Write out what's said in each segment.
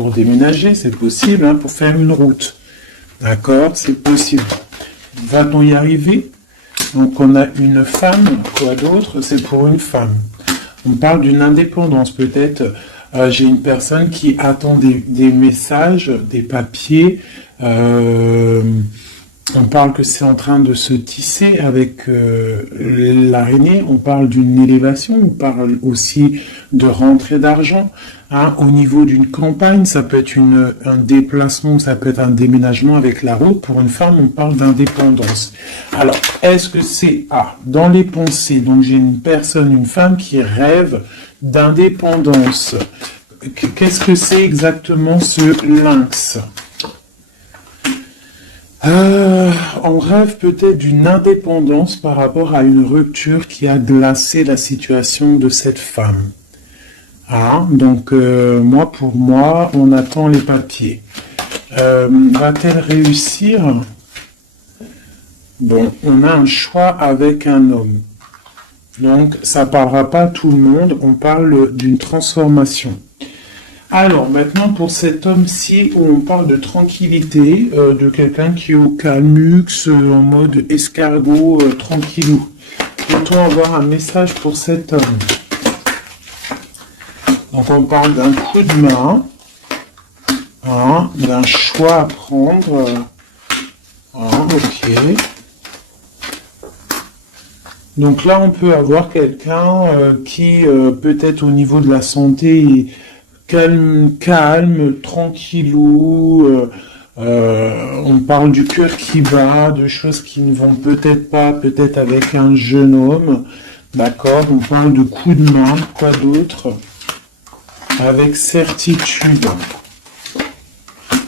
pour déménager, c'est possible, hein, pour faire une route. D'accord, c'est possible. Va-t-on y arriver? Donc on a une femme, quoi d'autre? C'est pour une femme. On parle d'une indépendance, peut-être. J'ai une personne qui attend des messages, des papiers. On parle que c'est en train de se tisser avec l'araignée. On parle d'une élévation. On parle aussi de rentrée d'argent. Hein. Au niveau d'une campagne, ça peut être un déplacement, ça peut être un déménagement avec la route. Pour une femme, on parle d'indépendance. Alors, est-ce que c'est dans les pensées? Donc, j'ai une personne, une femme qui rêve d'indépendance. Qu'est-ce que c'est exactement ce lynx? On rêve peut-être d'une indépendance par rapport à une rupture qui a glacé la situation de cette femme. Donc, pour moi, on attend les papiers. Va-t-elle réussir? Bon, on a un choix avec un homme. Donc, ça ne parlera pas à tout le monde, on parle d'une transformation. Alors, maintenant, pour cet homme-ci, où on parle de tranquillité, de quelqu'un qui est au calmux, en mode escargot, tranquillou. Peut-on avoir un message pour cet homme? Donc, on parle d'un coup de main, d'un choix à prendre. Ok. Donc là, on peut avoir quelqu'un qui, peut-être au niveau de la santé, calme, tranquillou. On parle du cœur qui bat, de choses qui ne vont peut-être pas, peut-être avec un jeune homme. D'accord, on parle de coup de main, quoi d'autre? Avec certitude.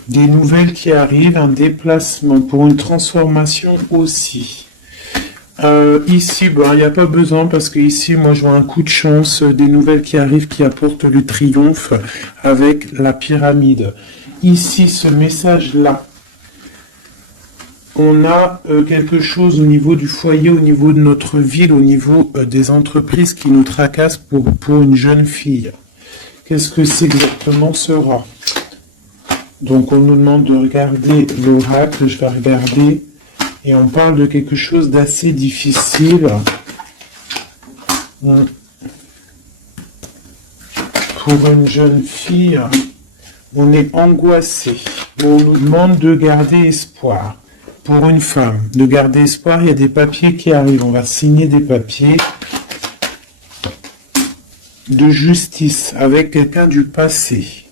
Des nouvelles qui arrivent, un déplacement pour une transformation aussi. Ici, il n'y a pas besoin parce que ici, moi, je vois un coup de chance, des nouvelles qui arrivent qui apportent le triomphe avec la pyramide. Ici, ce message-là, on a quelque chose au niveau du foyer, au niveau de notre ville, au niveau des entreprises qui nous tracassent pour une jeune fille. Qu'est-ce que c'est exactement sera? Donc, on nous demande de regarder l'oracle, je vais regarder. Et on parle de quelque chose d'assez difficile. Pour une jeune fille, on est angoissé. On nous demande de garder espoir. Pour une femme, de garder espoir, il y a des papiers qui arrivent. On va signer des papiers de justice avec quelqu'un du passé.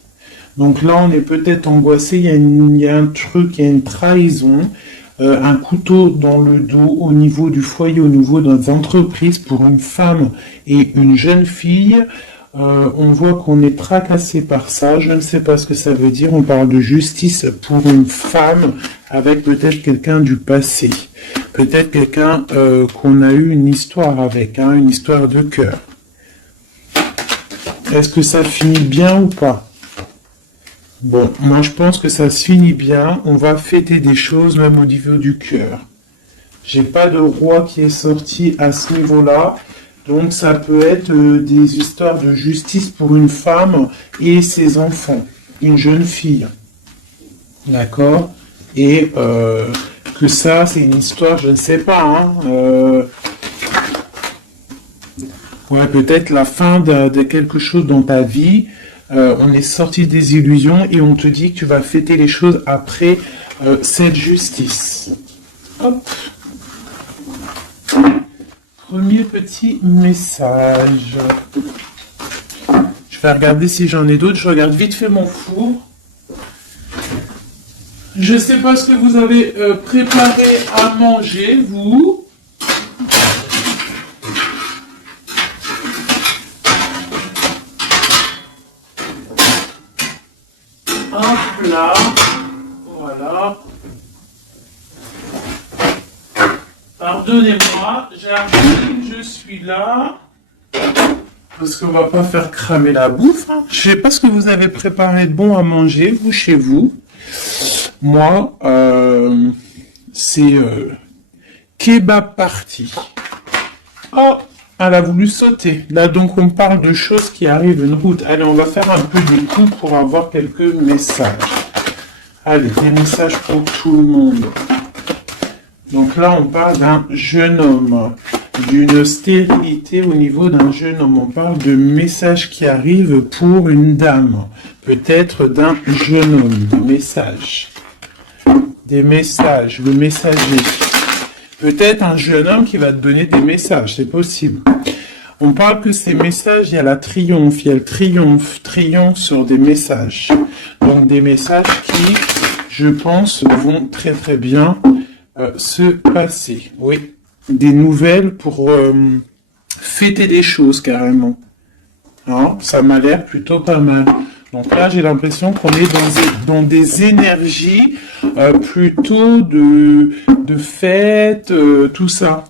Donc là, on est peut-être angoissé. Il y a un truc, il y a une trahison. Un couteau dans le dos au niveau du foyer, au niveau de nos entreprises pour une femme et une jeune fille. On voit qu'on est tracassé par ça. Je ne sais pas ce que ça veut dire. On parle de justice pour une femme avec peut-être quelqu'un du passé. Peut-être quelqu'un qu'on a eu une histoire avec, une histoire de cœur. Est-ce que ça finit bien ou pas? Bon, moi je pense que ça se finit bien. On va fêter des choses même au niveau du cœur. J'ai pas de roi qui est sorti à ce niveau-là. Donc ça peut être des histoires de justice pour une femme et ses enfants. Une jeune fille. D'accord? Et que ça, c'est une histoire, je ne sais pas. Ouais, peut-être la fin de quelque chose dans ta vie. On est sorti des illusions et on te dit que tu vas fêter les choses après cette justice. Hop. Premier petit message. Je vais regarder si j'en ai d'autres. Je regarde vite fait mon four. Je ne sais pas ce que vous avez préparé à manger, vous. Un plat, voilà. Pardonnez-moi, j'arrive, je suis là. Parce qu'on va pas faire cramer la bouffe. Je sais pas ce que vous avez préparé de bon à manger, vous, chez vous. Moi, c'est kebab party. Oh, Elle a voulu sauter. Là, donc, on parle de choses qui arrivent une route. Allez, on va faire un peu de tout pour avoir quelques messages. Allez, des messages pour tout le monde. Donc là, on parle d'un jeune homme, d'une stérilité au niveau d'un jeune homme. On parle de messages qui arrivent pour une dame, peut-être d'un jeune homme, des messages, le messager. Peut-être un jeune homme qui va te donner des messages, c'est possible. On parle que ces messages, il y a la triomphe, il y a le triomphe sur des messages. Donc des messages qui, je pense, vont très très bien se passer. Oui, des nouvelles pour fêter des choses carrément. Hein, ça m'a l'air plutôt pas mal. Donc là, j'ai l'impression qu'on est dans des énergies plutôt de fête, tout ça.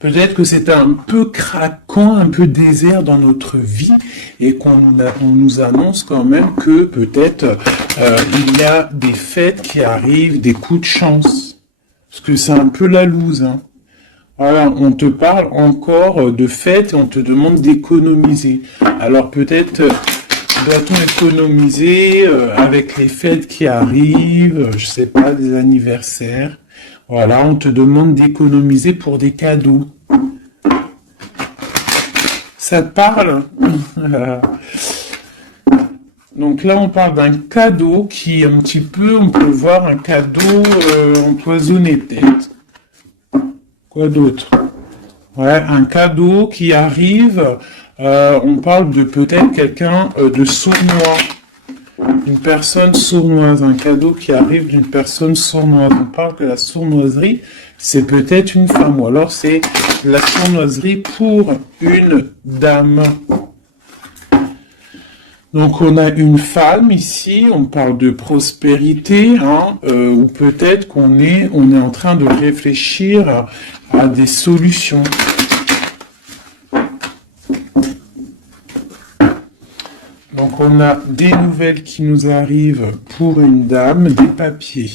Peut-être que c'est un peu craquant, un peu désert dans notre vie et qu'on nous annonce quand même que peut-être il y a des fêtes qui arrivent, des coups de chance. Parce que c'est un peu la loose, hein. Voilà, on te parle encore de fêtes et on te demande d'économiser. Alors peut-être doit-on économiser avec les fêtes qui arrivent, je sais pas, des anniversaires. Voilà, on te demande d'économiser pour des cadeaux. Ça te parle? Donc là, on parle d'un cadeau qui est un petit peu, on peut voir un cadeau empoisonné peut-être. Quoi d'autre? Ouais, un cadeau qui arrive, on parle de peut-être quelqu'un de sournois. Une personne sournoise, un cadeau qui arrive d'une personne sournoise. On parle que la sournoiserie, c'est peut-être une femme, ou alors c'est la sournoiserie pour une dame. Donc on a une femme ici, on parle de prospérité, hein, ou peut-être qu'on est en train de réfléchir à des solutions. Donc on a des nouvelles qui nous arrivent pour une dame, des papiers.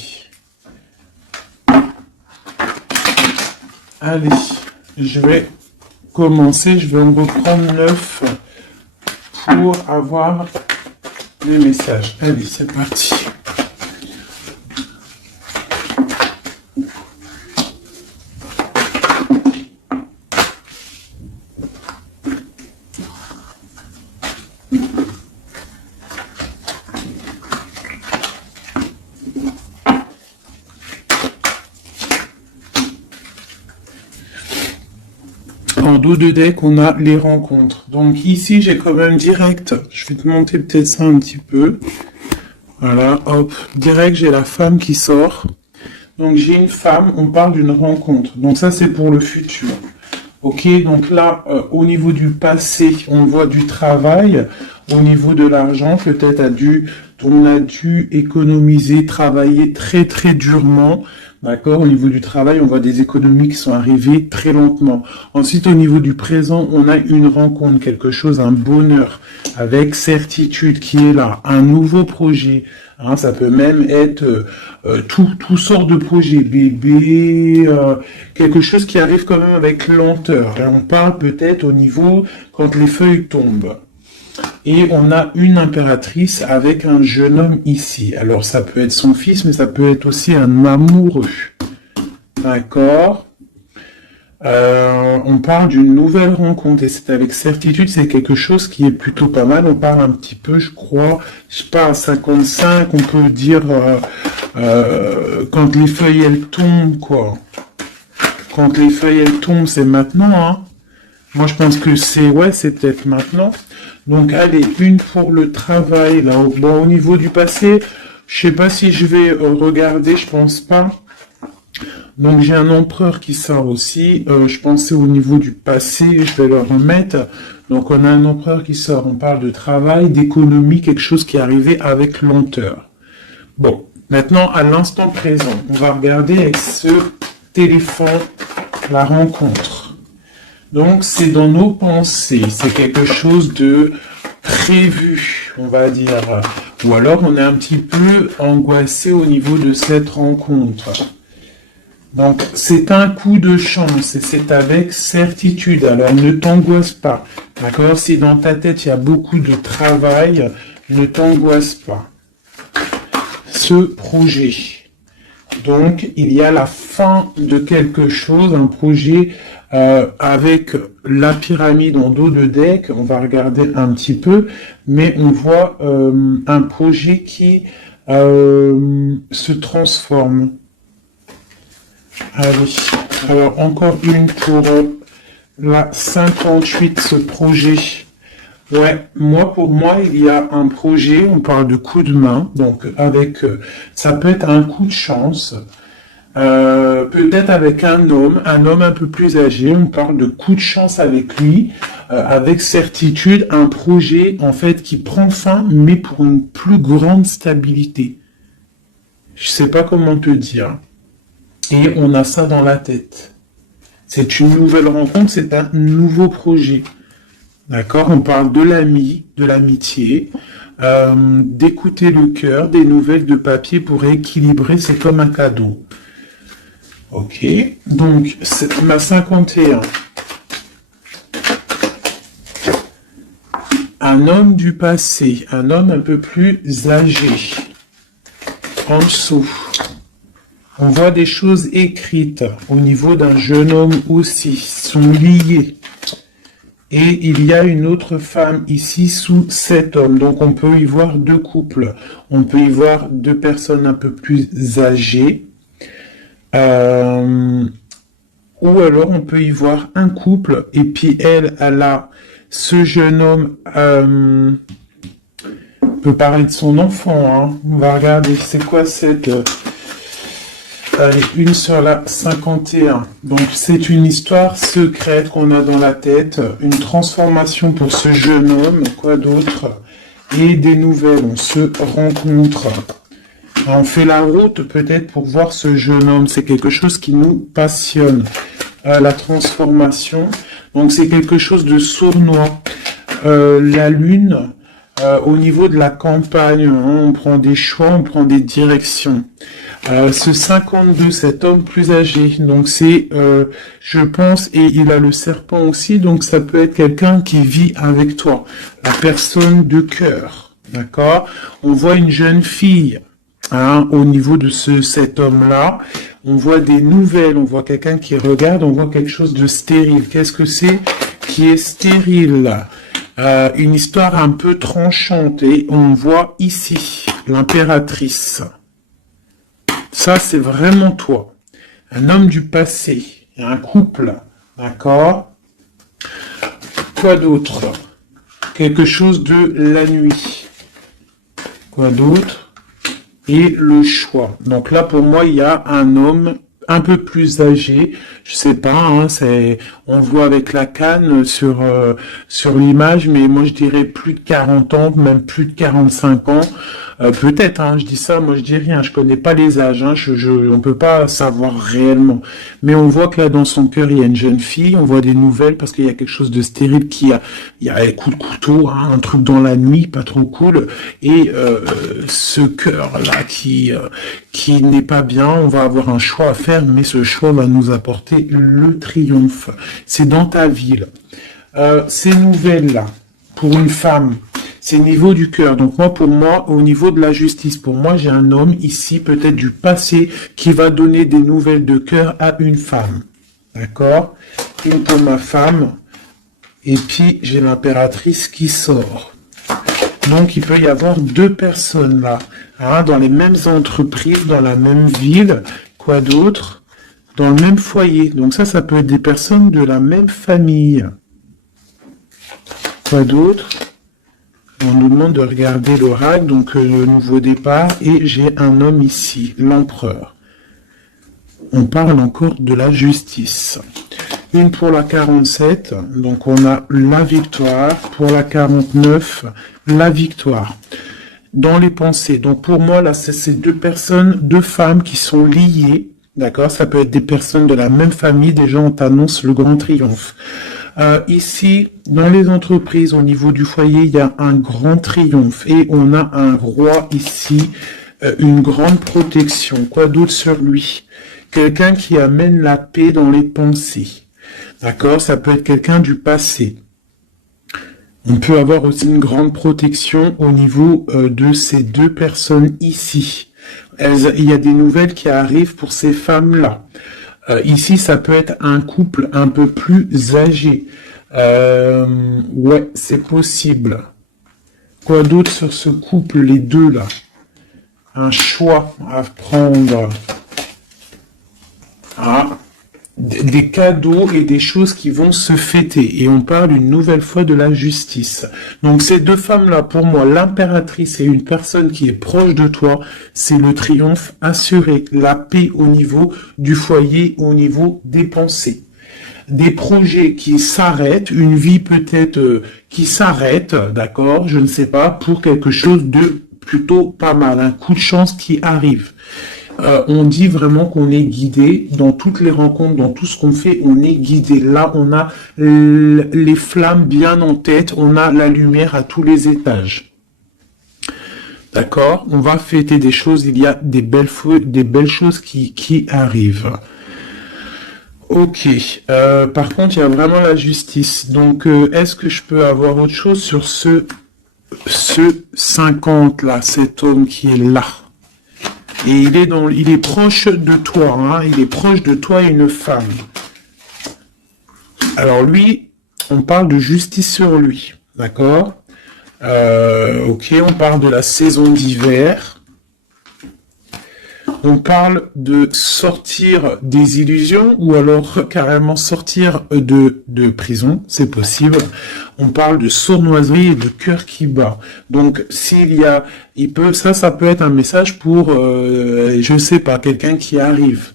Allez, je vais commencer, je vais en reprendre 9 pour avoir les messages. Allez, c'est parti. En dos de deck, on a les rencontres. Donc ici, j'ai quand même direct. Je vais te monter peut-être ça un petit peu. Voilà, hop. Direct, j'ai la femme qui sort. Donc j'ai une femme, on parle d'une rencontre. Donc ça, c'est pour le futur. Ok, donc là, au niveau du passé, on voit du travail. Au niveau de l'argent, peut-être on a dû économiser, travailler très très durement. D'accord, au niveau du travail, on voit des économies qui sont arrivées très lentement. Ensuite, au niveau du présent, on a une rencontre, quelque chose, un bonheur, avec certitude qui est là, un nouveau projet. Hein, ça peut même être tout sort de projets, bébé, quelque chose qui arrive quand même avec lenteur. Là, on parle peut-être au niveau quand les feuilles tombent. Et on a une impératrice avec un jeune homme ici. Alors ça peut être son fils, mais ça peut être aussi un amoureux. D'accord. On parle d'une nouvelle rencontre et c'est avec certitude, c'est quelque chose qui est plutôt pas mal. On parle un petit peu, je crois, je sais pas, à 55, on peut dire quand les feuilles elles tombent, quoi. Quand les feuilles elles tombent, c'est maintenant, hein. Moi je pense que c'est peut-être maintenant. Donc allez, une pour le travail, là. Bon, au niveau du passé, je sais pas si je vais regarder, je pense pas. Donc j'ai un empereur qui sort aussi, je pensais au niveau du passé, je vais le remettre. Donc on a un empereur qui sort, on parle de travail, d'économie, quelque chose qui est arrivé avec lenteur. Bon, maintenant à l'instant présent, on va regarder avec ce téléphone la rencontre. Donc c'est dans nos pensées, c'est quelque chose de prévu, on va dire. Ou alors on est un petit peu angoissé au niveau de cette rencontre. Donc, c'est un coup de chance et c'est avec certitude. Alors, ne t'angoisse pas. D'accord? Si dans ta tête, il y a beaucoup de travail, ne t'angoisse pas. Ce projet. Donc, il y a la fin de quelque chose, un projet avec la pyramide en dos de deck. On va regarder un petit peu, mais on voit un projet qui se transforme. Allez, alors encore une pour la 58, ce projet. Ouais, pour moi, il y a un projet, on parle de coup de main, donc avec, ça peut être un coup de chance, peut-être avec un homme un peu plus âgé, on parle de coup de chance avec lui, avec certitude, un projet, en fait, qui prend fin, mais pour une plus grande stabilité. Je sais pas comment te dire. Et on a ça dans la tête. C'est une nouvelle rencontre, c'est un nouveau projet. D'accord? On parle de l'ami, de l'amitié, d'écouter le cœur, des nouvelles de papier pour équilibrer, c'est comme un cadeau. Ok, donc c'est ma 51. Un homme du passé, un homme un peu plus âgé. En dessous. On voit des choses écrites au niveau d'un jeune homme aussi, sont liés. Et il y a une autre femme ici sous cet homme. Donc on peut y voir deux couples. On peut y voir deux personnes un peu plus âgées. Ou alors on peut y voir un couple. Et puis elle a ce jeune homme peut parler de son enfant. Hein. On va regarder c'est quoi cette... Allez, une sur la 51. Donc, c'est une histoire secrète qu'on a dans la tête, une transformation pour ce jeune homme, quoi d'autre, et des nouvelles, on se rencontre. On fait la route peut-être pour voir ce jeune homme, c'est quelque chose qui nous passionne. La transformation, donc c'est quelque chose de sournois. La lune, au niveau de la campagne, hein, on prend des choix, on prend des directions. Ce 52, cet homme plus âgé, donc c'est, je pense, et il a le serpent aussi, donc ça peut être quelqu'un qui vit avec toi, la personne de cœur, d'accord? On voit une jeune fille, hein, au niveau de cet homme-là, on voit des nouvelles, on voit quelqu'un qui regarde, on voit quelque chose de stérile. Qu'est-ce que c'est qui est stérile? Une histoire un peu tranchante, et on voit ici l'impératrice. Ça, c'est vraiment toi. Un homme du passé. Un couple. D'accord? Quoi d'autre? Quelque chose de la nuit. Quoi d'autre? Et le choix. Donc là, pour moi, il y a un homme un peu plus âgé. Je sais pas, hein, on voit avec la canne sur l'image, mais moi je dirais plus de 40 ans, même plus de 45 ans. Peut-être, hein, je dis ça, moi je dis rien, je connais pas les âges, hein, on peut pas savoir réellement. Mais on voit que là dans son cœur il y a une jeune fille, on voit des nouvelles parce qu'il y a quelque chose de stérile il y a un coup de couteau, hein, un truc dans la nuit, pas trop cool. Et ce cœur là qui n'est pas bien, on va avoir un choix à faire, mais ce choix va nous apporter le triomphe. C'est dans ta ville. Ces nouvelles là, pour une femme. C'est au niveau du cœur. Donc pour moi, au niveau de la justice, pour moi, j'ai un homme ici, peut-être du passé, qui va donner des nouvelles de cœur à une femme. D'accord? Une pour ma femme. Et puis, j'ai l'impératrice qui sort. Donc, il peut y avoir deux personnes là, hein, dans les mêmes entreprises, dans la même ville. Quoi d'autre? Dans le même foyer. Donc ça peut être des personnes de la même famille. Quoi d'autre? On nous demande de regarder l'oracle, donc le nouveau départ, et j'ai un homme ici, l'empereur. On parle encore de la justice. Une pour la 47, donc on a la victoire. Pour la 49, la victoire. Dans les pensées, donc pour moi, là, c'est ces deux personnes, deux femmes qui sont liées, d'accord? Ça peut être des personnes de la même famille, déjà on t'annonce le grand triomphe. Ici, dans les entreprises, au niveau du foyer, il y a un grand triomphe et on a un roi ici, une grande protection. Quoi d'autre sur lui? quelqu'un qui amène la paix dans les pensées. D'accord? Ça peut être quelqu'un du passé. On peut avoir aussi une grande protection au niveau de ces deux personnes ici. Il y a des nouvelles qui arrivent pour ces femmes-là. Ici, ça peut être un couple un peu plus âgé. Ouais, c'est possible. Quoi d'autre sur ce couple, les deux là? Un choix à prendre. Ah, des cadeaux et des choses qui vont se fêter. Et on parle une nouvelle fois de la justice. Donc ces deux femmes-là, pour moi, l'impératrice et une personne qui est proche de toi, c'est le triomphe assuré, la paix au niveau du foyer, au niveau des pensées. Des projets qui s'arrêtent, une vie peut-être qui s'arrête, d'accord, je ne sais pas, pour quelque chose de plutôt pas mal, un coup de chance qui arrive. On dit vraiment qu'on est guidé dans toutes les rencontres, dans tout ce qu'on fait, on est guidé. Là, on a les flammes bien en tête, on a la lumière à tous les étages. D'accord? On va fêter des choses, il y a des belles choses qui arrivent. Ok. Par contre, il y a vraiment la justice. Donc, est-ce que je peux avoir autre chose sur ce 50 là, cet homme qui est là? Et il est proche de toi, hein, il est proche de toi, une femme. Alors lui, on parle de justice sur lui, d'accord? Ok, on parle de la saison d'hiver. On parle de sortir des illusions ou alors carrément sortir de prison, c'est possible. On parle de sournoiserie et de cœur qui bat. Donc ça peut être un message pour, je sais pas, quelqu'un qui arrive.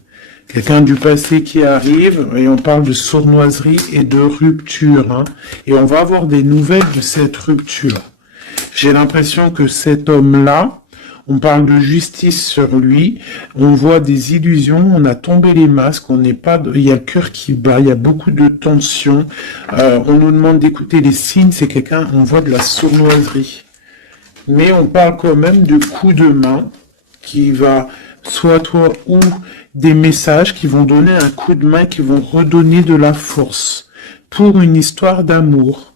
Quelqu'un du passé qui arrive, et on parle de sournoiserie et de rupture. Hein, et on va avoir des nouvelles de cette rupture. J'ai l'impression que cet homme-là, on parle de justice sur lui, on voit des illusions, on a tombé les masques, il y a le cœur qui bat, il y a beaucoup de tension, on nous demande d'écouter les signes, c'est quelqu'un, on voit de la sournoiserie. Mais on parle quand même de coups de main qui va, soit toi ou des messages qui vont donner un coup de main, qui vont redonner de la force pour une histoire d'amour.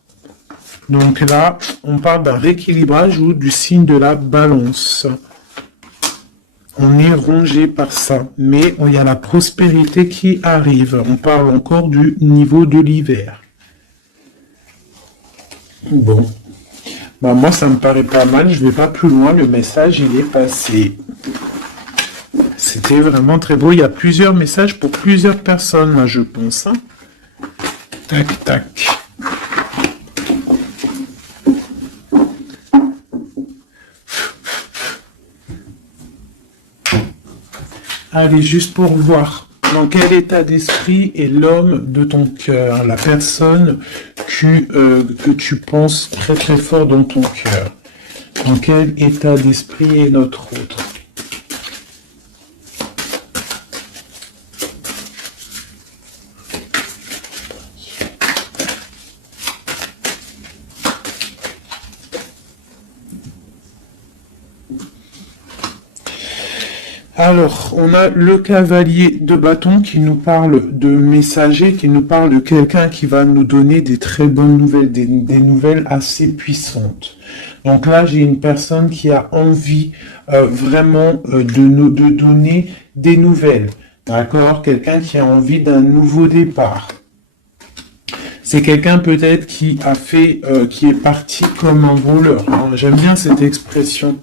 Donc là, on parle d'un rééquilibrage ou du signe de la balance. On est rongé par ça, mais il y a la prospérité qui arrive. On parle encore du niveau de l'hiver. Bon. Bah moi, ça me paraît pas mal. Je vais pas plus loin. Le message, il est passé. C'était vraiment très beau. Il y a plusieurs messages pour plusieurs personnes, là, je pense. Hein. Tac, tac. Allez, juste pour voir dans quel état d'esprit est l'homme de ton cœur, la personne que tu penses très très fort dans ton cœur. Dans quel état d'esprit est notre autre? Alors, on a le cavalier de bâton qui nous parle de messager, qui nous parle de quelqu'un qui va nous donner des très bonnes nouvelles, des nouvelles assez puissantes. Donc là, j'ai une personne qui a envie vraiment de donner des nouvelles. D'accord? Quelqu'un qui a envie d'un nouveau départ. C'est quelqu'un peut-être qui est parti comme un voleur. Hein. J'aime bien cette expression.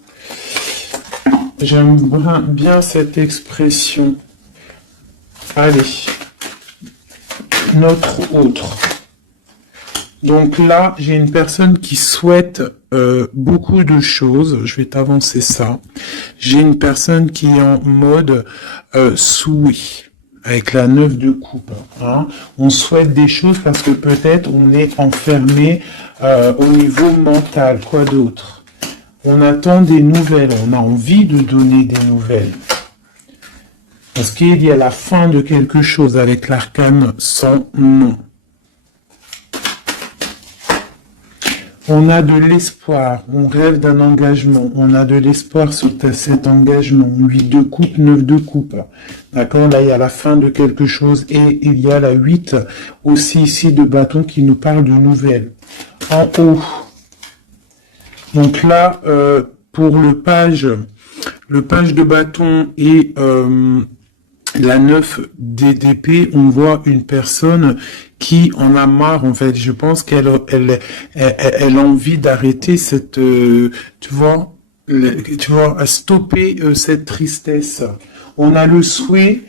J'aime bien cette expression. Allez. Notre autre. Donc là, j'ai une personne qui souhaite beaucoup de choses. Je vais t'avancer ça. J'ai une personne qui est en mode souhait, avec la 9 de coupe. Hein. On souhaite des choses parce que peut-être on est enfermé au niveau mental. Quoi d'autre? On attend des nouvelles, on a envie de donner des nouvelles. Parce qu'il y a la fin de quelque chose avec l'arcane sans nom. On a de l'espoir, on rêve d'un engagement, on a de l'espoir sur cet engagement. 8 de coupe, 9 de coupe. D'accord, là il y a la fin de quelque chose et il y a la 8 aussi ici de bâton qui nous parle de nouvelles. En haut. Donc là, pour le page de bâton et la 9 d'épée, on voit une personne qui en a marre, en fait. Je pense qu'elle a envie d'arrêter cette, tu vois, à stopper cette tristesse. On a le souhait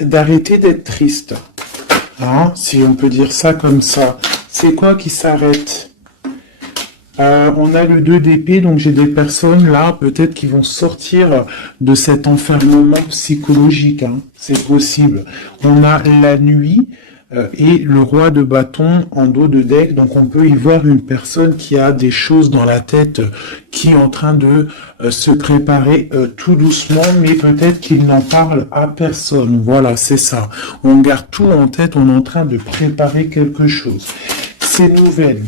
d'arrêter d'être triste. Hein, si on peut dire ça comme ça. C'est quoi qui s'arrête? On a le 2 d'épée, donc j'ai des personnes là, peut-être qui vont sortir de cet enfermement psychologique, hein. C'est possible. On a la nuit et le roi de bâton en dos de deck, donc on peut y voir une personne qui a des choses dans la tête, qui est en train de se préparer tout doucement, mais peut-être qu'il n'en parle à personne. Voilà, c'est ça. On garde tout en tête, on est en train de préparer quelque chose. Ces nouvelles.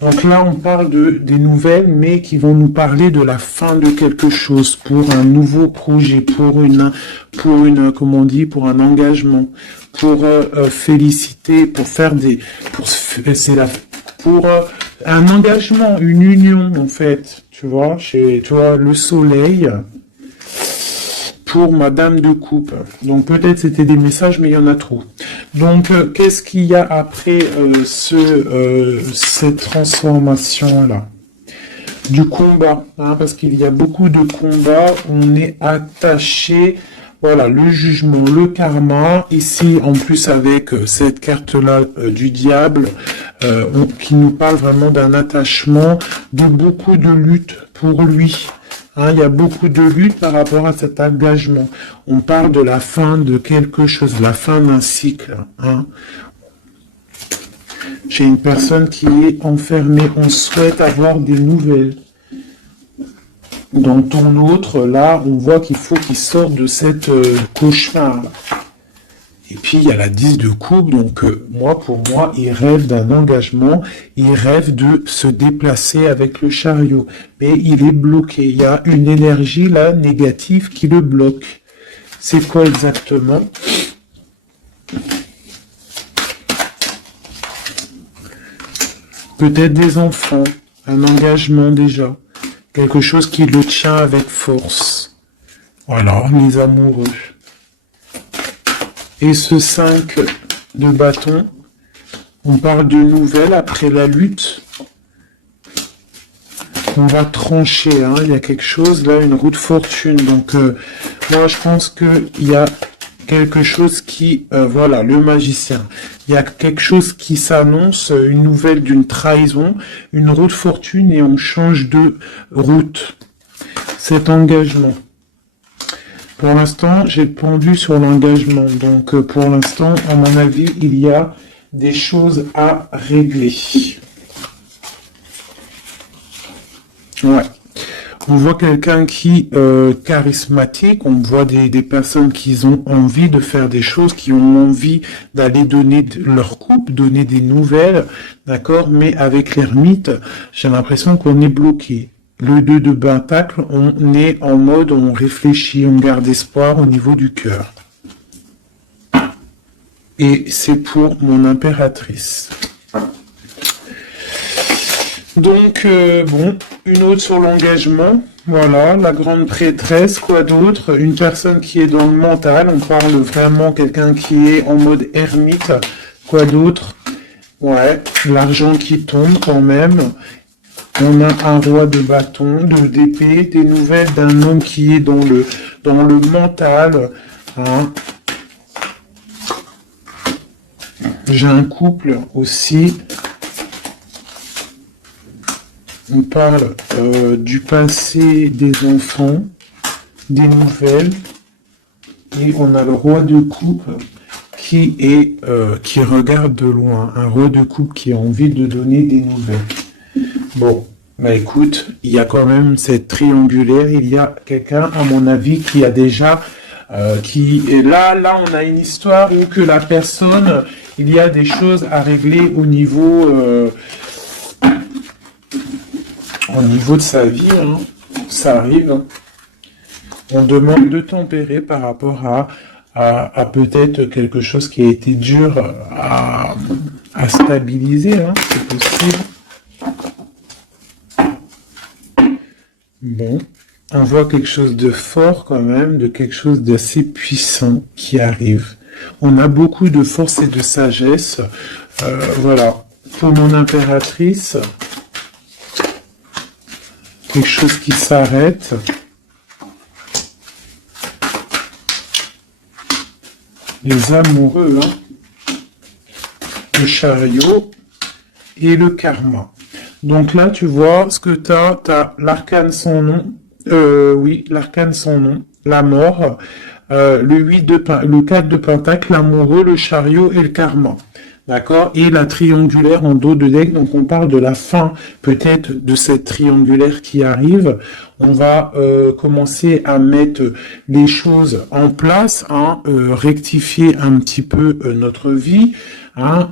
Donc là, on parle des nouvelles, mais qui vont nous parler de la fin de quelque chose, pour un nouveau projet, pour comment on dit, pour un engagement, pour féliciter, pour faire pour un engagement, une union en fait, tu vois, chez toi le soleil. Pour Madame de Coupe. Donc peut-être c'était des messages, mais il y en a trop. Donc qu'est-ce qu'il y a après cette transformation-là? Du combat, hein, parce qu'il y a beaucoup de combats, on est attaché, voilà, le jugement, le karma, ici en plus avec cette carte-là du diable, qui nous parle vraiment d'un attachement, de beaucoup de lutte pour lui. Hein, il y a beaucoup de lutte par rapport à cet engagement. On parle de la fin de quelque chose, la fin d'un cycle. Hein. J'ai une personne qui est enfermée. On souhaite avoir des nouvelles. Dans ton autre, là, on voit qu'il faut qu'il sorte de cette cauchemar. Et puis, il y a la 10 de coupe, donc pour moi, il rêve d'un engagement, il rêve de se déplacer avec le chariot. Mais il est bloqué, il y a une énergie là, négative, qui le bloque. C'est quoi exactement? Peut-être des enfants, un engagement déjà, quelque chose qui le tient avec force. Voilà, les amoureux. Et ce 5 de bâton, on parle de nouvelles après la lutte. On va trancher, hein. Il y a quelque chose, là, une roue de fortune. Donc, moi, je pense qu'il y a quelque chose qui... voilà, le magicien. Il y a quelque chose qui s'annonce, une nouvelle d'une trahison, une roue de fortune, et on change de route. Cet engagement. Pour l'instant, j'ai pendu sur l'engagement. Donc, pour l'instant, à mon avis, il y a des choses à régler. Ouais. On voit quelqu'un qui charismatique, on voit des personnes qui ont envie de faire des choses, qui ont envie d'aller donner leur coupe, donner des nouvelles, d'accord, mais avec l'ermite, j'ai l'impression qu'on est bloqué. Le 2 de pentacle, on est en mode, on réfléchit, on garde espoir au niveau du cœur. Et c'est pour mon impératrice. Donc, bon, une autre sur l'engagement. Voilà, la grande prêtresse, quoi d'autre? Une personne qui est dans le mental. On parle vraiment quelqu'un qui est en mode ermite. Quoi d'autre? Ouais, l'argent qui tombe quand même. On a un roi de bâton, d'épée, des nouvelles d'un homme qui est dans le mental. Hein. J'ai un couple aussi. On parle du passé des enfants, des nouvelles. Et on a le roi de coupe qui regarde de loin. Un roi de coupe qui a envie de donner des nouvelles. Bon, bah écoute, il y a quand même cette triangulaire, il y a quelqu'un, à mon avis, qui a déjà, qui est là, on a une histoire où que la personne, il y a des choses à régler au niveau au niveau de sa vie, hein, ça arrive. Hein. On demande de tempérer par rapport à peut-être quelque chose qui a été dur à stabiliser, hein, c'est possible. Bon, on voit quelque chose de fort quand même, de quelque chose d'assez puissant qui arrive. On a beaucoup de force et de sagesse. Voilà, pour mon impératrice, quelque chose qui s'arrête. Les amoureux, hein, le chariot et le karma. Donc là, tu vois, ce que tu as l'arcane sans nom, oui, l'arcane sans nom, la mort, le 4 de pentacle, l'amoureux, le chariot et le karma. D'accord? Et la triangulaire en dos de deck, donc on parle de la fin peut-être de cette triangulaire qui arrive. On va commencer à mettre les choses en place, hein, rectifier un petit peu notre vie. Hein,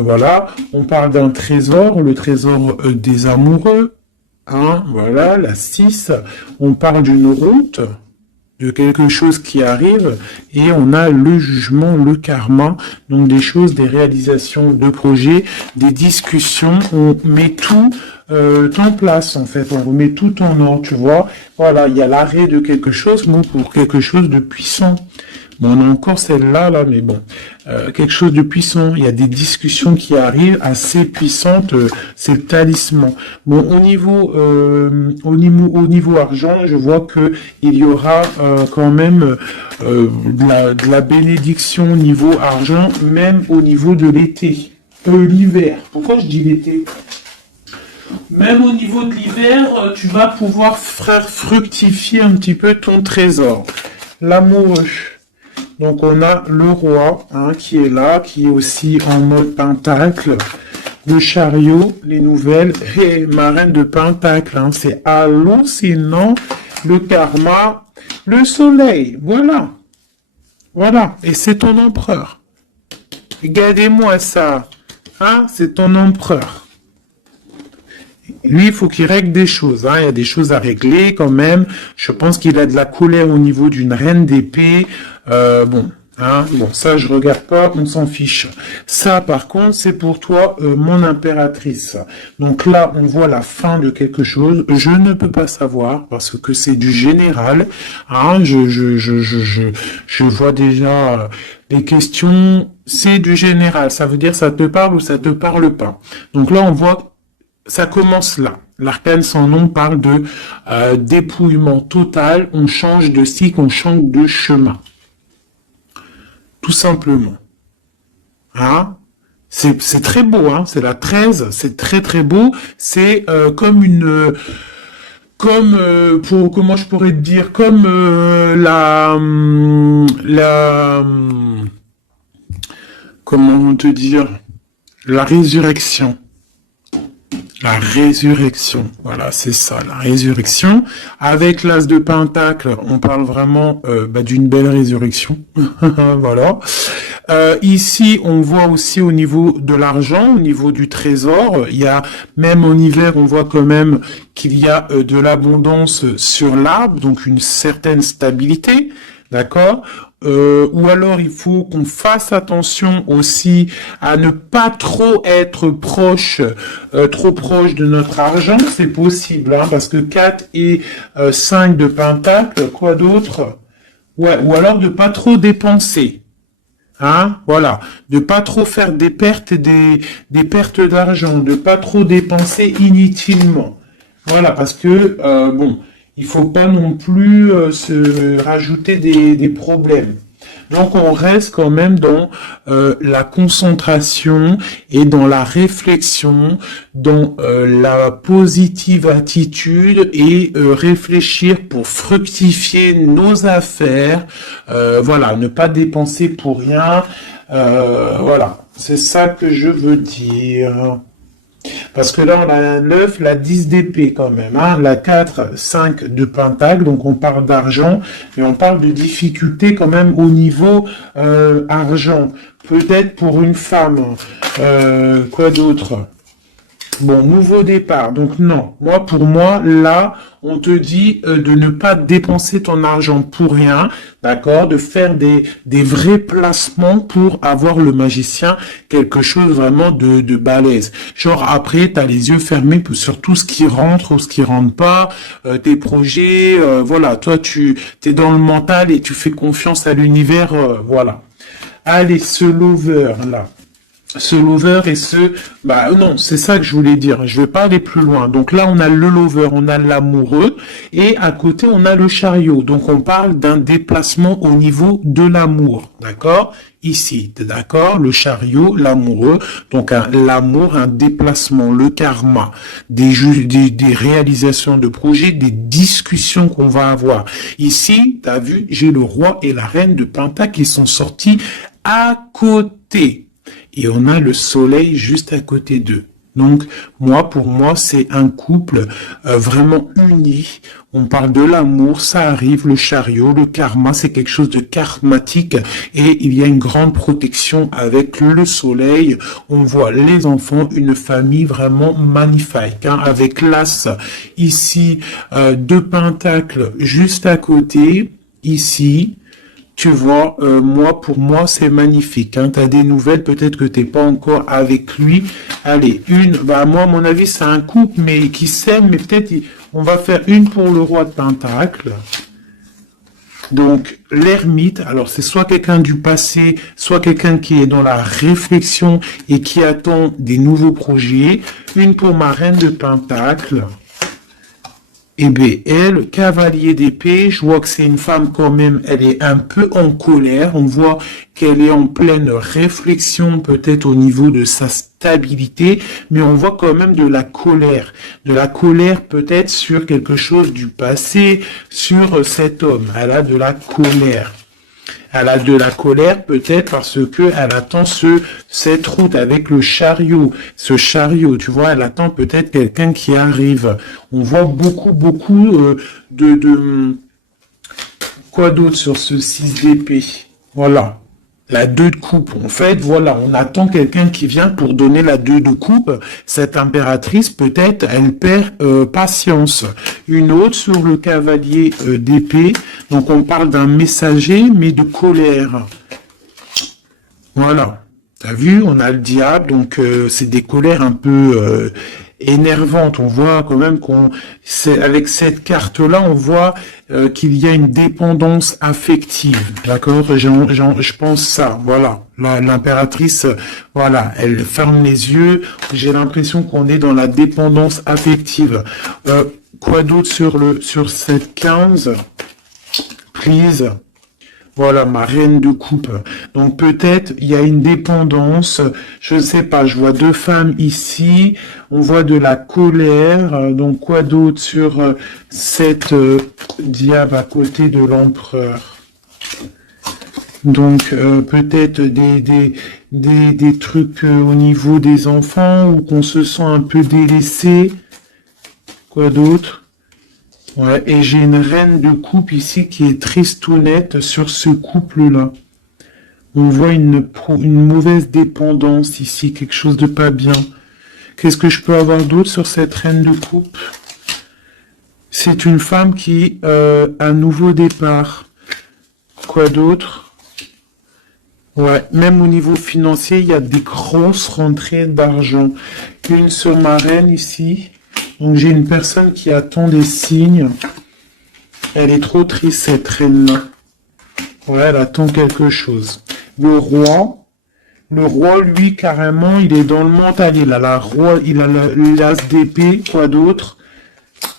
voilà, on parle d'un trésor, le trésor des amoureux. Hein, voilà, la 6. On parle d'une route, de quelque chose qui arrive, et on a le jugement, le karma, donc des choses, des réalisations de projets, des discussions, on met tout en place en fait, on remet tout en ordre, tu vois, voilà, il y a l'arrêt de quelque chose, bon, pour quelque chose de puissant. Bon, on a encore celle-là, là, mais bon, quelque chose de puissant. Il y a des discussions qui arrivent assez puissantes. C'est le talisman. Bon, au niveau argent, je vois que il y aura quand même de la bénédiction au niveau argent, même au niveau de l'été, l'hiver. Pourquoi je dis l'été? Même au niveau de l'hiver, tu vas pouvoir faire fructifier un petit peu ton trésor. L'amoureux. Donc on a le roi, hein, qui est là, qui est aussi en mode pentacle, le chariot, les nouvelles, et ma reine de pentacle, hein, c'est hallucinant, le karma, le soleil, voilà, voilà, et c'est ton empereur. Regardez-moi ça, hein, c'est ton empereur. Lui, il faut qu'il règle des choses. Hein. Il y a des choses à régler quand même. Je pense qu'il a de la colère au niveau d'une reine d'épée. Bon, hein, bon, ça, je regarde pas, on s'en fiche. Ça, par contre, c'est pour toi, mon impératrice. Donc là, on voit la fin de quelque chose. Je ne peux pas savoir parce que c'est du général. Hein. Je vois déjà les questions. C'est du général. Ça veut dire ça te parle ou ça te parle pas. Donc là, on voit. Ça commence là. L'arcane sans nom parle de dépouillement total. On change de cycle, on change de chemin. Tout simplement. Hein? C'est très beau, hein? C'est la 13, c'est très très beau. C'est comme une... comment je pourrais te dire, comme comment te dire, la résurrection. La résurrection, voilà, c'est ça, la résurrection. Avec l'as de pentacle, on parle vraiment d'une belle résurrection. Voilà. Ici, on voit aussi au niveau de l'argent, au niveau du trésor, il y a, même en hiver, on voit quand même qu'il y a de l'abondance sur l'arbre, donc une certaine stabilité. D'accord? Ou alors il faut qu'on fasse attention aussi à ne pas trop être proche, trop proche de notre argent, c'est possible, hein, parce que 4 et 5 de pentacle, quoi d'autre? Ouais, ou alors de pas trop dépenser. Hein, voilà, de pas trop faire des pertes des pertes d'argent, de pas trop dépenser inutilement. Voilà, parce que bon, il faut pas non plus se rajouter des problèmes. Donc on reste quand même dans la concentration et dans la réflexion, dans la positive attitude et réfléchir pour fructifier nos affaires. Voilà, ne pas dépenser pour rien. Voilà, c'est ça que je veux dire. Parce que là, on a la 9, la 10 d'épée quand même, hein, la 4, 5 de pentacle, donc on parle d'argent, et on parle de difficulté quand même au niveau argent. Peut-être pour une femme. Quoi d'autre? Bon, nouveau départ. Donc non, moi pour moi, là, on te dit de ne pas dépenser ton argent pour rien, d'accord? De faire des vrais placements pour avoir le magicien quelque chose vraiment de balèze. Genre après, tu as les yeux fermés sur tout ce qui rentre ou ce qui rentre pas, tes projets, voilà. Toi, tu es dans le mental et tu fais confiance à l'univers, voilà. Allez, ce lover, là. Ce lover et bah non, c'est ça que je voulais dire. Je vais pas aller plus loin. Donc là, on a le lover, on a l'amoureux, et à côté, on a le chariot. Donc on parle d'un déplacement au niveau de l'amour, d'accord? Ici, d'accord? Le chariot, l'amoureux. Donc l'amour, un déplacement, le karma, des réalisations de projets, des discussions qu'on va avoir. Ici, t'as vu, j'ai le roi et la reine de Pentacle qui sont sortis à côté. Et on a le soleil juste à côté d'eux. Donc, pour moi, c'est un couple vraiment uni. On parle de l'amour, ça arrive, le chariot, le karma, c'est quelque chose de karmatique. Et il y a une grande protection avec le soleil. On voit les enfants, une famille vraiment magnifique, hein, avec l'as ici, deux pentacles juste à côté, ici. Tu vois, pour moi, c'est magnifique. Hein. Tu as des nouvelles, peut-être que tu n'es pas encore avec lui. Allez, moi, à mon avis, c'est un couple, mais qui s'aime, mais peut-être on va faire une pour le roi de Pentacle. Donc, l'ermite, alors c'est soit quelqu'un du passé, soit quelqu'un qui est dans la réflexion et qui attend des nouveaux projets. Une pour ma reine de Pentacle. Et bien, elle, cavalier d'épée, je vois que c'est une femme quand même, elle est un peu en colère. On voit qu'elle est en pleine réflexion, peut-être au niveau de sa stabilité, mais on voit quand même de la colère. De la colère peut-être sur quelque chose du passé, sur cet homme. Elle a de la colère. Elle a de la colère peut-être parce que elle attend cette route avec le chariot. Ce chariot, tu vois, elle attend peut-être quelqu'un qui arrive. On voit beaucoup de quoi d'autre sur ce 6 d'épée. Voilà. La 2 de coupe. En fait, voilà, on attend quelqu'un qui vient pour donner la 2 de coupe. Cette impératrice, peut-être, elle perd patience. Une autre sur le cavalier d'épée. Donc, on parle d'un messager, mais de colère. Voilà. T'as vu, on a le diable, donc c'est des colères un peu énervantes. On voit quand même avec cette carte-là, on voit qu'il y a une dépendance affective. D'accord, je pense ça. Voilà, l'impératrice, voilà, elle ferme les yeux. J'ai l'impression qu'on est dans la dépendance affective. Quoi d'autre sur cette 15 prise? Voilà, ma reine de coupe. Donc peut-être il y a une dépendance, je ne sais pas, je vois deux femmes ici, on voit de la colère, donc quoi d'autre sur cette diable à côté de l'empereur? Donc peut-être des trucs au niveau des enfants ou qu'on se sent un peu délaissé. Quoi d'autre? Ouais, et j'ai une reine de coupe ici qui est tristounette sur ce couple-là. On voit une mauvaise dépendance ici, quelque chose de pas bien. Qu'est-ce que je peux avoir d'autre sur cette reine de coupe? C'est une femme qui a un nouveau départ. Quoi d'autre? Ouais, même au niveau financier, il y a des grosses rentrées d'argent. Une sur ma reine ici. Donc j'ai une personne qui attend des signes. Elle est trop triste, cette reine-là. Ouais, elle attend quelque chose. Le roi, lui, carrément, il est dans le mental. Il a l'as d'épée, quoi d'autre?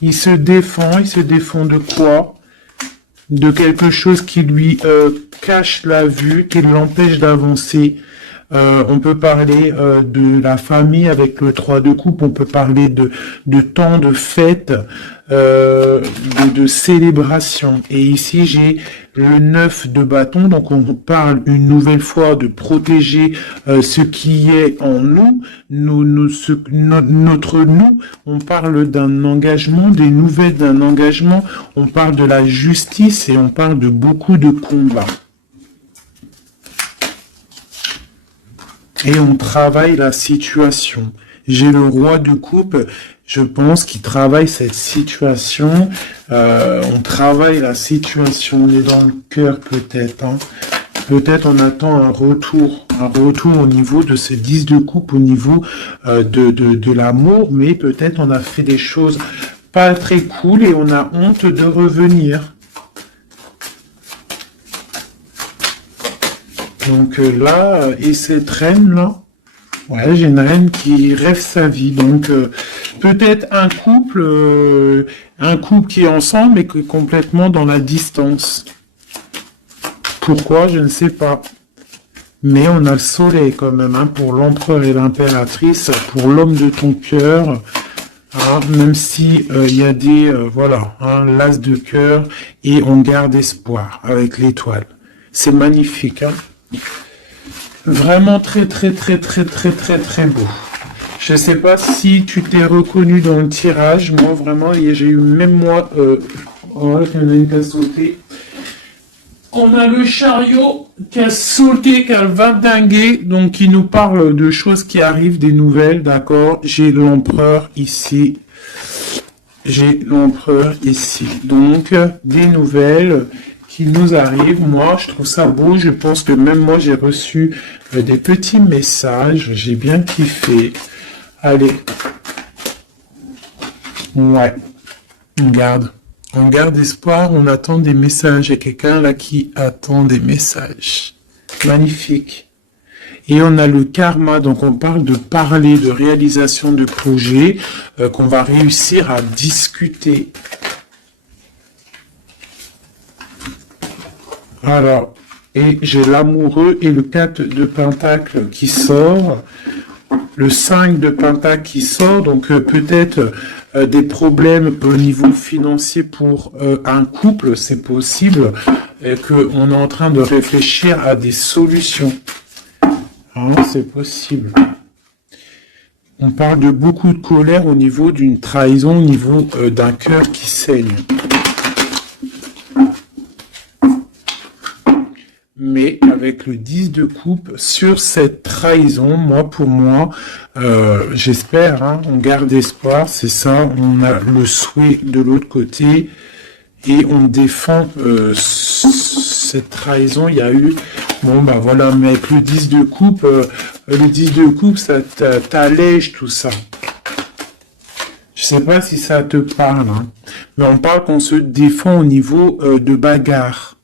Il se défend de quoi? De quelque chose qui lui cache la vue, qui l'empêche d'avancer. On peut parler de la famille avec le 3 de coupe, on peut parler de temps de fête, de célébration. Et ici, j'ai le 9 de bâton, donc on parle une nouvelle fois de protéger ce qui est en nous, notre nous. On parle d'un engagement, des nouvelles d'un engagement, on parle de la justice et on parle de beaucoup de combats. Et on travaille la situation. J'ai le roi de coupe, je pense qu'il travaille cette situation. On travaille la situation, on est dans le cœur peut-être. Hein. Peut-être on attend un retour au niveau de ce 10 de coupe, au niveau de l'amour, mais peut-être on a fait des choses pas très cool et on a honte de revenir. Donc là, et cette reine-là, ouais, j'ai une reine qui rêve sa vie. Donc peut-être un couple qui est ensemble mais qui est complètement dans la distance. Pourquoi? Je ne sais pas. Mais on a le soleil quand même, hein, pour l'empereur et l'impératrice, pour l'homme de ton cœur. Hein, même si il y a des voilà, hein, l'as de cœur et on garde espoir avec l'étoile. C'est magnifique, hein. Vraiment très très très très très très très beau. Je sais pas si tu t'es reconnu dans le tirage. Moi vraiment, j'ai eu même moi. Voilà, il y en a une qui a sauté. On a le chariot qui a sauté, qui a vindingué, donc qui nous parle de choses qui arrivent, des nouvelles, d'accord. J'ai l'empereur ici. J'ai l'empereur ici. Donc, des nouvelles qui nous arrivent. Moi, je trouve ça beau. Je pense que même moi, j'ai reçu des petits messages. J'ai bien kiffé. Allez. Ouais. On garde espoir, on attend des messages. Il y a quelqu'un là qui attend des messages. Magnifique. Et on a le karma, donc on parle de parler, de réalisation de projets qu'on va réussir à discuter. Alors, et j'ai l'amoureux et le 4 de Pentacle qui sort. Le 5 de Pentacle qui sort, donc peut-être des problèmes au niveau financier pour un couple, c'est possible, et qu'on est en train de réfléchir à des solutions. Hein, c'est possible. On parle de beaucoup de colère au niveau d'une trahison, au niveau d'un cœur qui saigne. Mais avec le 10 de coupe sur cette trahison, pour moi, j'espère, hein, on garde espoir, c'est ça, on a le souhait de l'autre côté et on défend cette trahison. Il y a eu, bon bah voilà, mais avec le 10 de coupe, ça t'allège tout ça. Je sais pas si ça te parle, hein, mais on parle qu'on se défend au niveau de bagarre.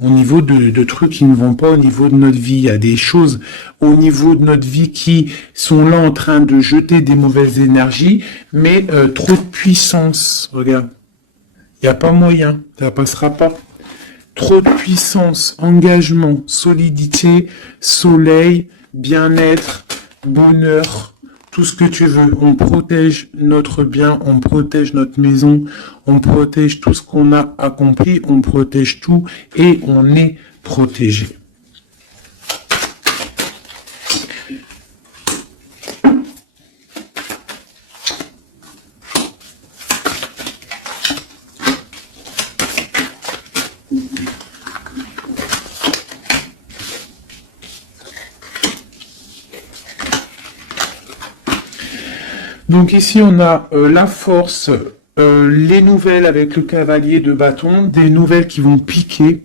Au niveau de trucs qui ne vont pas au niveau de notre vie. Il y a des choses au niveau de notre vie qui sont là en train de jeter des mauvaises énergies, mais trop de puissance. Regarde. Il n'y a pas moyen. Ça passera pas. Trop de puissance, engagement, solidité, soleil, bien-être, bonheur, tout ce que tu veux. On protège notre bien, on protège notre maison, on protège tout ce qu'on a accompli, on protège tout et on est protégé. Donc ici, on a la force, les nouvelles avec le cavalier de bâton, des nouvelles qui vont piquer.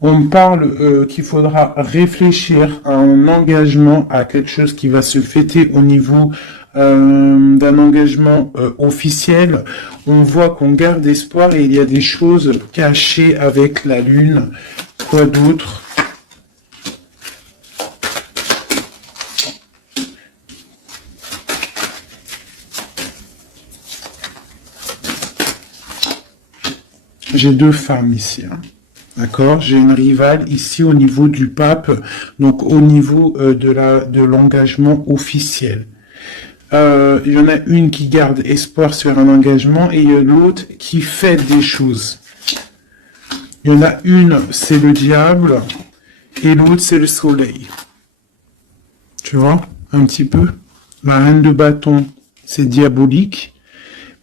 On parle qu'il faudra réfléchir à un engagement, à quelque chose qui va se fêter au niveau d'un engagement officiel. On voit qu'on garde espoir et il y a des choses cachées avec la lune. Quoi d'autre ? J'ai deux femmes ici, hein. D'accord, j'ai une rivale ici au niveau du pape, donc au niveau de l'engagement officiel. Il y en a une qui garde espoir sur un engagement et il y a l'autre qui fait des choses. Il y en a une, c'est le diable et l'autre, c'est le soleil. Tu vois, un petit peu. La reine de bâton, c'est diabolique.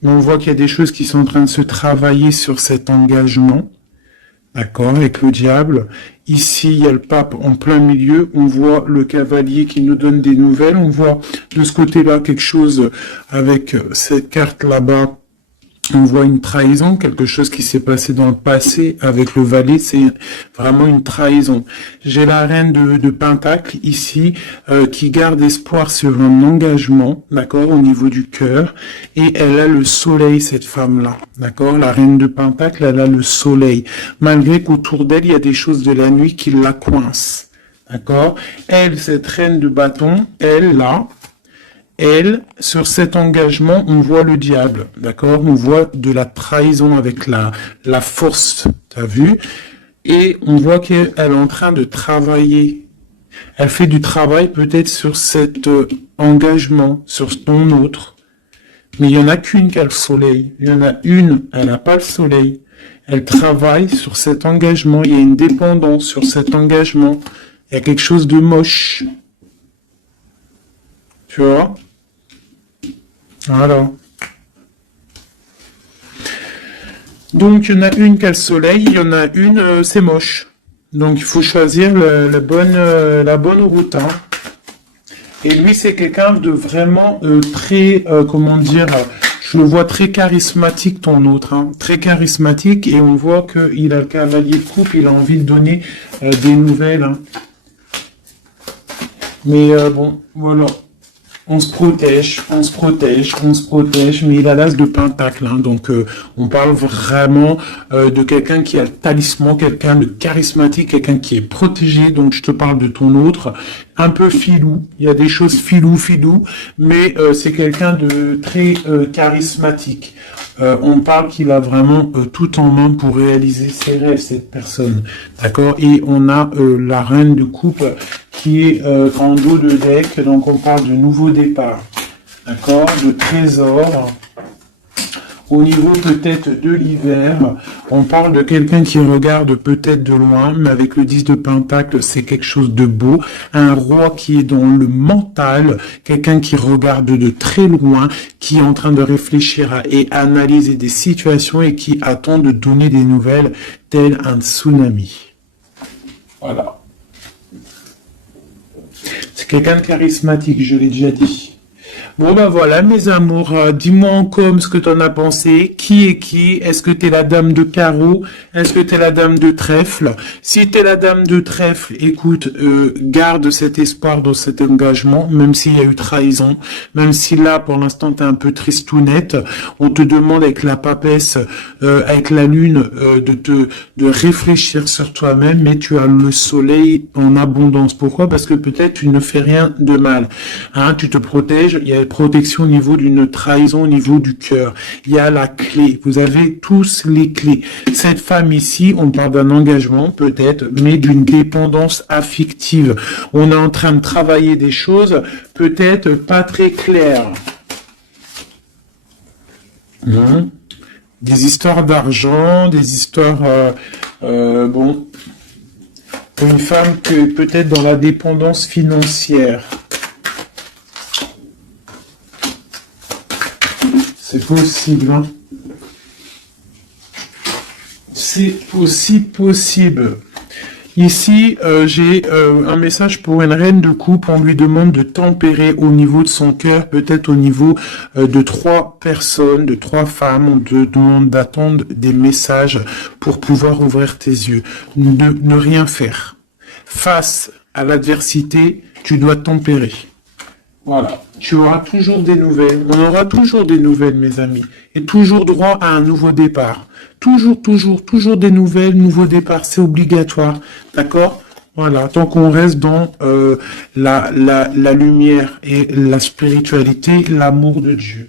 Mais on voit qu'il y a des choses qui sont en train de se travailler sur cet engagement. d'accord, avec le diable. Ici, il y a le pape en plein milieu. On voit le cavalier qui nous donne des nouvelles. On voit de ce côté-là quelque chose avec cette carte là-bas. On voit une trahison, quelque chose qui s'est passé dans le passé avec le valet, c'est vraiment une trahison. J'ai la reine de Pentacle ici qui garde espoir sur un engagement, d'accord, au niveau du cœur, et elle a le soleil, cette femme-là, d'accord. La reine de Pentacle, elle a le soleil, malgré qu'autour d'elle, il y a des choses de la nuit qui la coincent, d'accord. Elle, cette reine de bâton, elle, là, elle, sur cet engagement, on voit le diable, d'accord? On voit de la trahison avec la force, t'as vu? Et on voit qu'elle est en train de travailler. Elle fait du travail peut-être sur cet engagement, sur ton autre. Mais il y en a qu'une qui a le soleil. Il y en a une, elle n'a pas le soleil. Elle travaille sur cet engagement. Il y a une dépendance sur cet engagement. Il y a quelque chose de moche. Tu vois? Voilà. Donc, il y en a une qui a le soleil, il y en a une, c'est moche. Donc, il faut choisir la bonne route. Hein. Et lui, c'est quelqu'un de vraiment très, comment dire, je le vois très charismatique, ton autre. Hein, très charismatique, et on voit qu'il a le cavalier de coupe, il a envie de donner des nouvelles. Hein. Mais bon, voilà. On se protège, on se protège, on se protège, mais il a l'as de pentacle, hein, donc on parle vraiment de quelqu'un qui a le talisman, quelqu'un de charismatique, quelqu'un qui est protégé, donc je te parle de ton autre, un peu filou, il y a des choses filou, mais c'est quelqu'un de très charismatique. On parle qu'il a vraiment tout en main pour réaliser ses rêves, cette personne, d'accord. Et on a la reine de coupe qui est en dos de deck, donc on parle de nouveau départ, d'accord, de trésor. Au niveau peut-être de l'hiver, on parle de quelqu'un qui regarde peut-être de loin, mais avec le 10 de Pentacle, c'est quelque chose de beau. Un roi qui est dans le mental, quelqu'un qui regarde de très loin, qui est en train de réfléchir et analyser des situations et qui attend de donner des nouvelles, tel un tsunami. Voilà. C'est quelqu'un de charismatique, je l'ai déjà dit. Bon ben voilà mes amours, dis-moi en com ce que t'en as pensé, qui est qui, est-ce que t'es la dame de carreau, est-ce que t'es la dame de trèfle, si t'es la dame de trèfle, écoute, garde cet espoir dans cet engagement, même s'il y a eu trahison, même si là pour l'instant t'es un peu tristounette, on te demande avec la papesse, avec la lune, de réfléchir sur toi-même, mais tu as le soleil en abondance. Pourquoi? Parce que peut-être tu ne fais rien de mal, hein, tu te protèges, il y a protection au niveau d'une trahison, au niveau du cœur. Il y a la clé. Vous avez tous les clés. Cette femme ici, on parle d'un engagement peut-être, mais d'une dépendance affective. On est en train de travailler des choses peut-être pas très claires. Des histoires d'argent, des histoires... bon... Une femme qui est peut-être dans la dépendance financière. C'est possible, hein. C'est aussi possible. Ici, j'ai un message pour une reine de coupe. On lui demande de tempérer au niveau de son cœur, peut-être au niveau de 3 personnes, de 3 femmes. On te demande d'attendre des messages pour pouvoir ouvrir tes yeux. Ne rien faire. Face à l'adversité, tu dois tempérer. Voilà, tu auras toujours des nouvelles. On aura toujours des nouvelles, mes amis. Et toujours droit à un nouveau départ. Toujours des nouvelles, nouveau départ. C'est obligatoire. D'accord? Voilà, tant qu'on reste dans la lumière et la spiritualité, l'amour de Dieu.